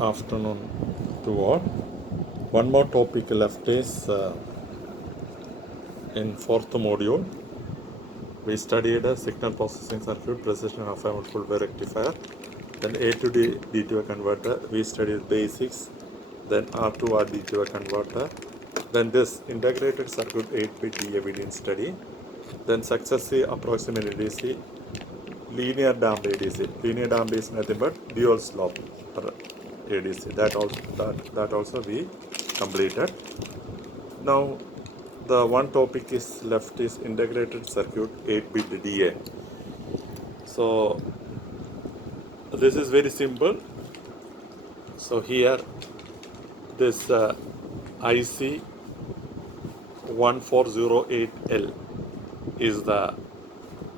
afternoon to all. One more topic left is in fourth module. We studied a signal processing circuit, precision half wave full wave rectifier, then A to D to A converter. We studied basics, then R to R D to A converter. Then this integrated circuit 8-bit DA we didn't study. Then successive approximate ADC, linear damped ADC. Linear damped is nothing but dual slope ADC. That also we completed. Now the one topic is left is integrated circuit 8-bit DA. So this is very simple. So here this IC 1408L is the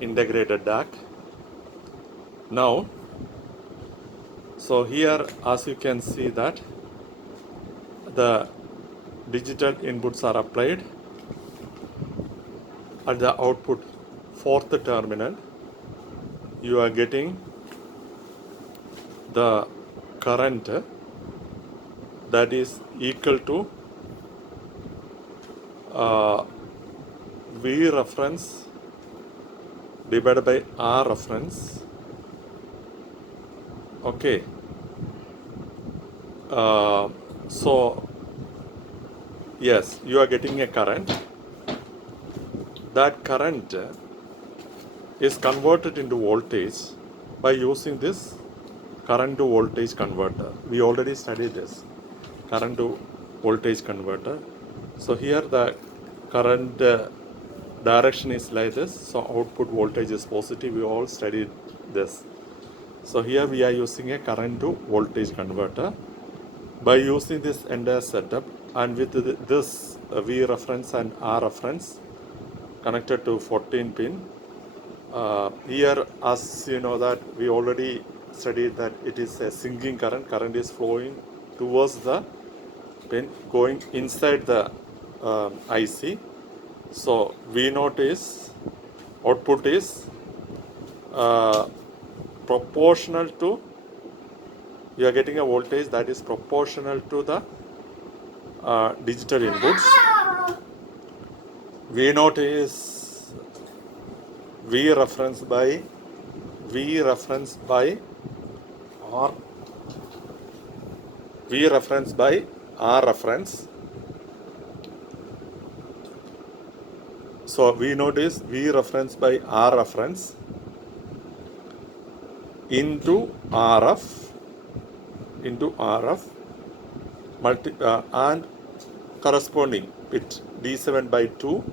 integrated DAC. Now, so here as you can see that the digital inputs are applied at the output fourth terminal. You are getting the current that is equal to V reference divided by R reference. Okay. So yes, you are getting a current. That current is converted into voltage by using this current to voltage converter. We already studied this current to voltage converter. So here the current direction is like this. So output voltage is positive. We all studied this. So here we are using a current to voltage converter. By using this entire setup and with this V reference and R reference connected to 14 pin, here as you know that we already studied that it is a sinking current. Current is flowing towards the pin going inside the IC. So V0 is output is proportional to, you are getting a voltage that is proportional to the digital inputs. V0 is V reference by R reference. So V0 is V reference by R reference into RF and corresponding bit D7 by 2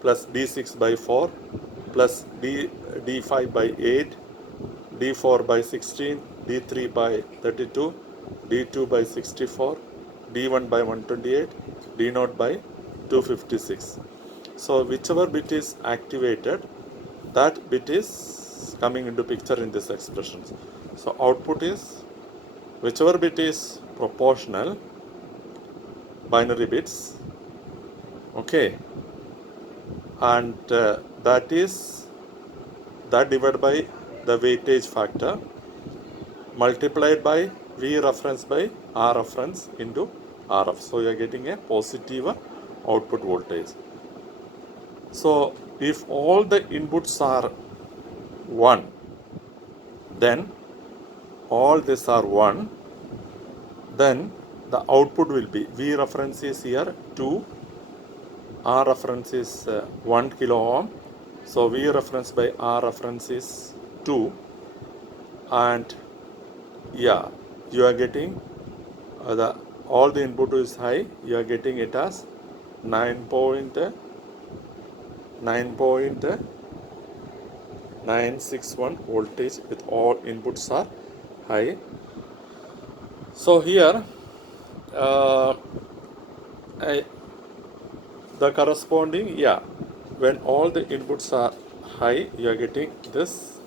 plus D6 by 4 plus D5 by 8, D4 by 16, D3 by 32, D2 by 64, D1 by 128, D0 by 256. So whichever bit is activated, that bit is coming into picture in this expression. So output is whichever bit is proportional, binary bits, okay, and that divided by the weightage factor multiplied by V reference by R reference into RF. So you are getting a positive output voltage. So if all the inputs are 1, then all these are 1, then the output will be V reference is here 2, R reference is 1 kilo ohm. So V reference by R reference is 2, and yeah, you are getting all the input is high. You are getting it as 9.961 voltage with all inputs are high. So here the corresponding, when all the inputs are high, you are getting this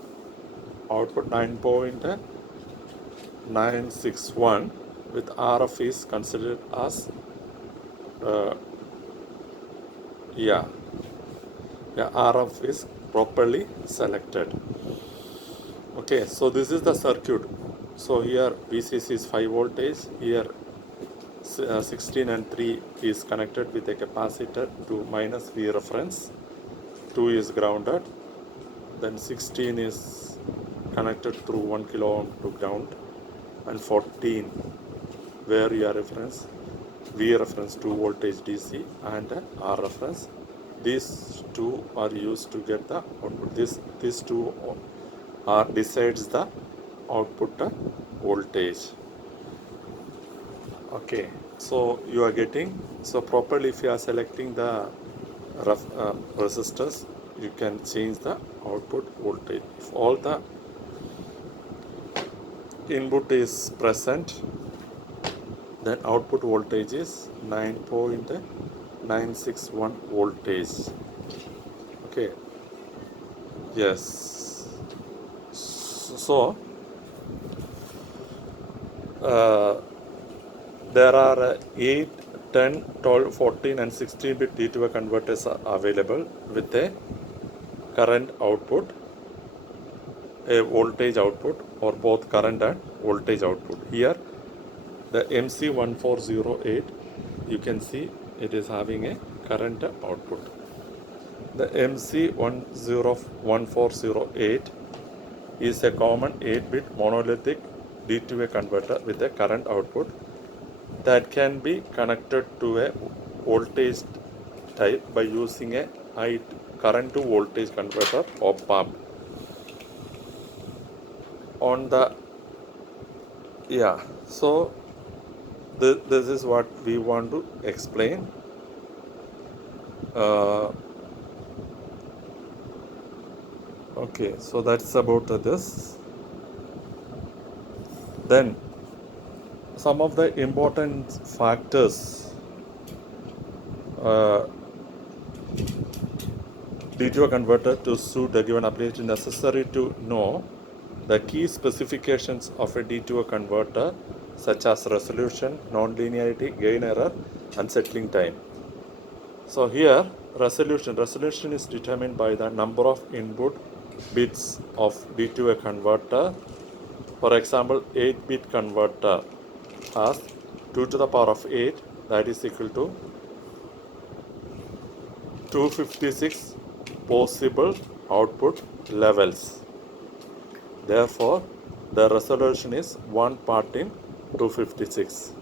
output 9.961 with RF is considered as RF is properly selected. Okay, so this is the circuit. So here VCC is 5 voltage. Here 16 and 3 is connected with a capacitor to minus V reference. 2 is grounded. Then 16 is connected through 1 kilo ohm to ground, and 14 where your reference V reference 2 voltage DC and R reference. These two are used to get the output. These two are decides the output voltage. Okay, so you are getting, so properly if you are selecting the resistors, you can change the output voltage. If all the input is present, then output voltage is 9.961 voltage. Okay, yes. So there are 8, 10, 12, 14 and 16 bit D2A converters are available with a current output, a voltage output, or both current and voltage output. Here the MC1408, you can see it is having a current output. The MC1408 is a common 8-bit monolithic D2A converter with a current output that can be connected to a voltage type by using a current to voltage converter op-amp. On the, so this is what we want to explain. Okay, so that's about this. Then some of the important factors D2A converter to suit a given application. Necessary to know the key specifications of a D2A converter, such as resolution, non-linearity, gain error, and settling time. So here resolution is determined by the number of input bits of D2A converter. For example, 8-bit converter has 2 to the power of 8, that is equal to 256 possible output levels. Therefore, the resolution is 1 part in 256,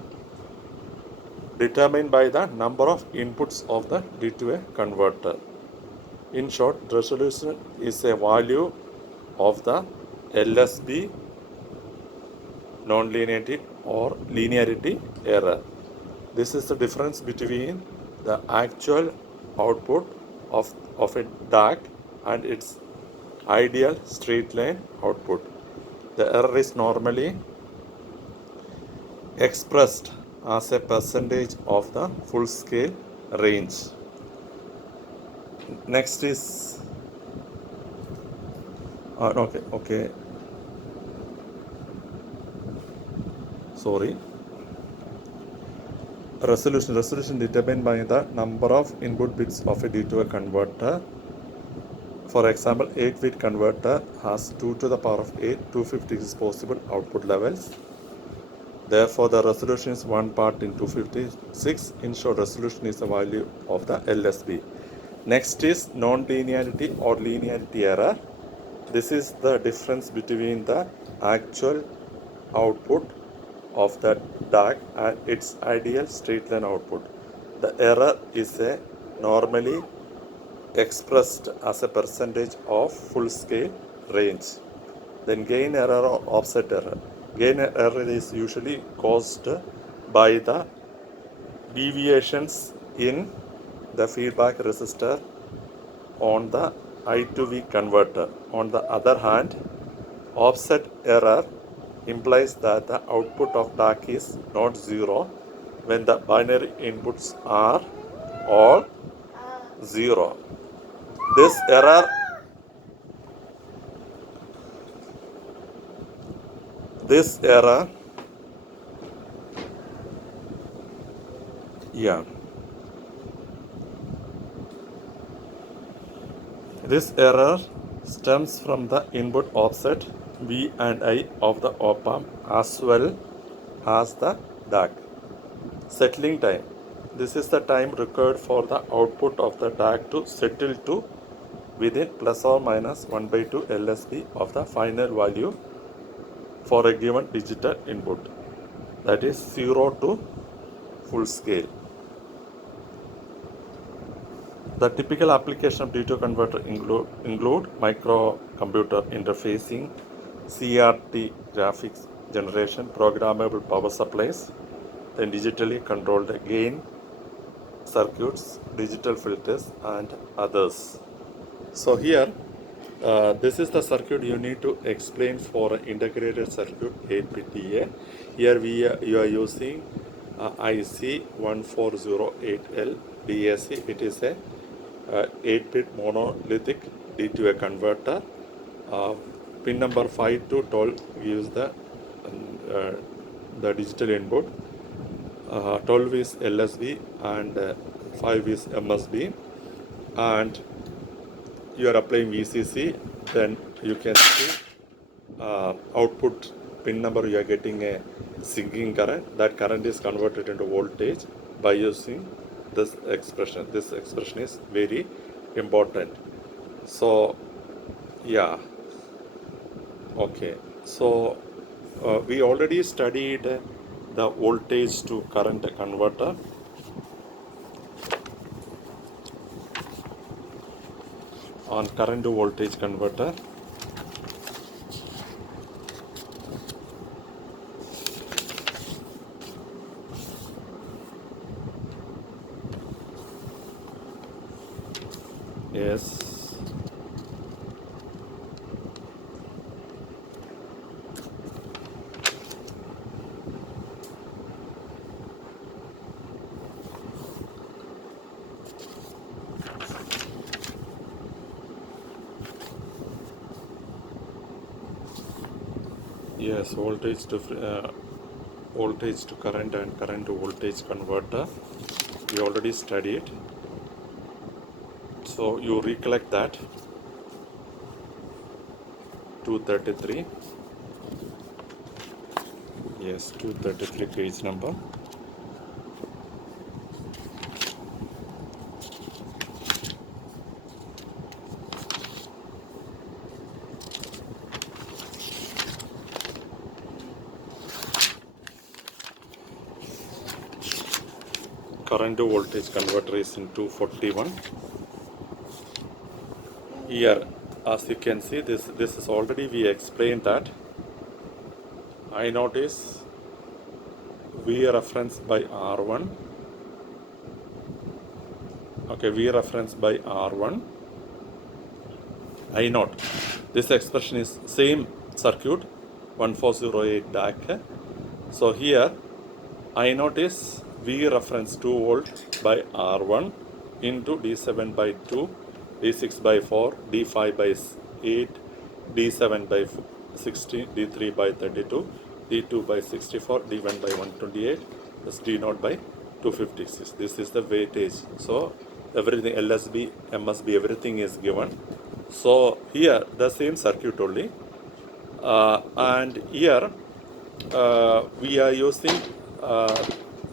determined by the number of inputs of the D2A converter. In short, resolution is a value of the LSB, non-linearity or linearity error. This is the difference between the actual output of a DAC and its ideal straight line output. The error is normally expressed as a percentage of the full scale range. Next is resolution determined by the number of input bits of a D2A converter. For example, 8-bit converter has 2 to the power of 8, 256 possible output levels. Therefore, the resolution is 1 part in 256. In short, resolution is the value of the LSB. Next is non-linearity or linearity error. This is the difference between the actual output of the DAC and its ideal straight line output. The error is normally expressed as a percentage of full scale range. Then gain error or offset error. Gain error is usually caused by the deviations in the feedback resistor on the I to V converter. On the other hand, offset error implies that the output of DAC is not zero when the binary inputs are all zero. This error This error stems from the input offset V and I of the op-amp as well as the DAC. Settling time. This is the time required for the output of the DAC to settle to within plus or minus 1 by 2 LSB of the final value for a given digital input, that is 0 to full scale. The typical application of D2 converter include microcomputer interfacing, CRT graphics generation, programmable power supplies, then digitally controlled gain circuits, digital filters, and others. So here, this is the circuit you need to explain for an integrated circuit 8-bit DA. Here you are using IC 1408L DAC. It is a 8-bit monolithic D2A converter. Pin number 5 to 12 gives the digital input. 12 is LSB and 5 is MSB, and you are applying VCC. Then you can see output pin number, you are getting a sinking current. That current is converted into voltage by using this expression. This expression is very important. So yeah, okay, so we already studied the voltage to current converter. On current to voltage converter, yes, yes, voltage to current and current to voltage converter we already studied. So you recollect that 233, yes, 233 page number. Current to voltage converter is in 241. Here, as you can see, this is already we explained that I naught is V reference by R1. Okay, V reference by R1. I naught. This expression is same circuit 1408 DAC. So here I naught is V reference 2 volt by R1 into D7 by 2, D6 by 4, D5 by 8, D7 by 16, D3 by 32, D2 by 64, D1 by 128, plus D0 by 256. This is the weightage. So everything, LSB, MSB, everything is given. So here the same circuit only, and here we are using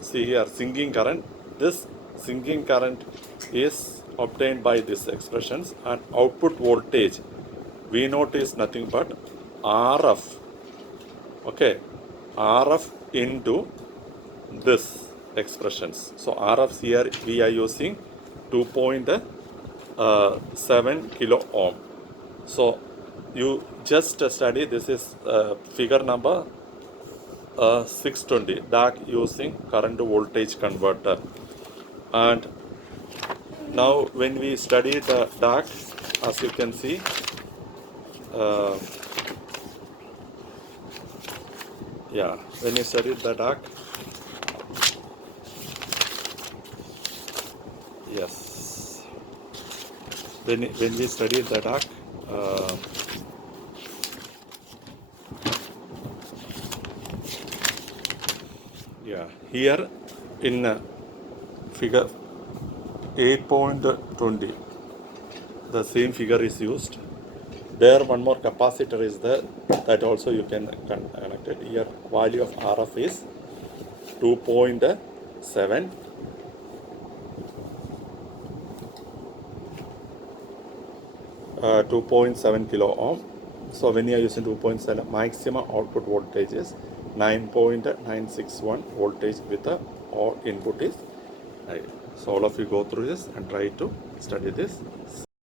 see here sinking current. This sinking current is obtained by these expressions, and output voltage V0 is nothing but RF. Okay, RF into this expressions. So RF here we are using 2.7 kilo ohm. So you just study, this is figure number 620, DAC using current to voltage converter. And now when we study the DAC, as you can see, yeah, when you study the DAC, yes, when we study the DAC, yeah, here in figure 8.20, the same figure is used. There one more capacitor is there, that also you can connect it. Here value of RF is 2.7. 2.7 kilo ohm. So when you are using 2.7, maximum output voltage is 9.961 voltage with the or input is high. So all of you go through this and try to study this.